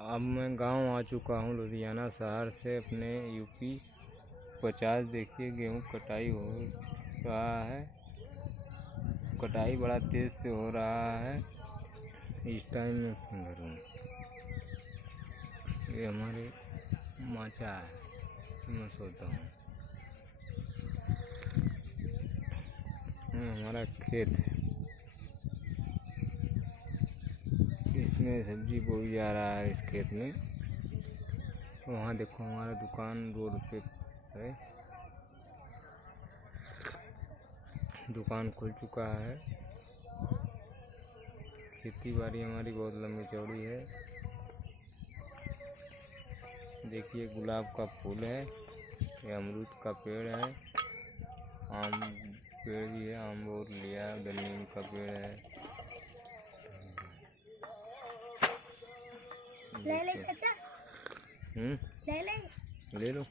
अब मैं गांव आ चुका हूं लुधियाना शहर से अपने यूपी 50। देखिए गेहूं कटाई हो रहा है। कटाई बड़ा तेज़ से हो रहा है। इस टाइम में घरों ये हमारे माचा है, मैं सोता हूँ। हमारा खेत है, इसमें सब्जी बोई जा रहा है। इस खेत में वहाँ देखो हमारा दुकान रोड पे है। दुकान खुल चुका है। खेती बाड़ी हमारी बहुत लंबी चौड़ी है। देखिए गुलाब का फूल है, ये अमरूद का पेड़ है, आम पेड़ भी है, आम बहुत लिया है। उधर नीम का पेड़ है। ले ले चाचा, ले लो।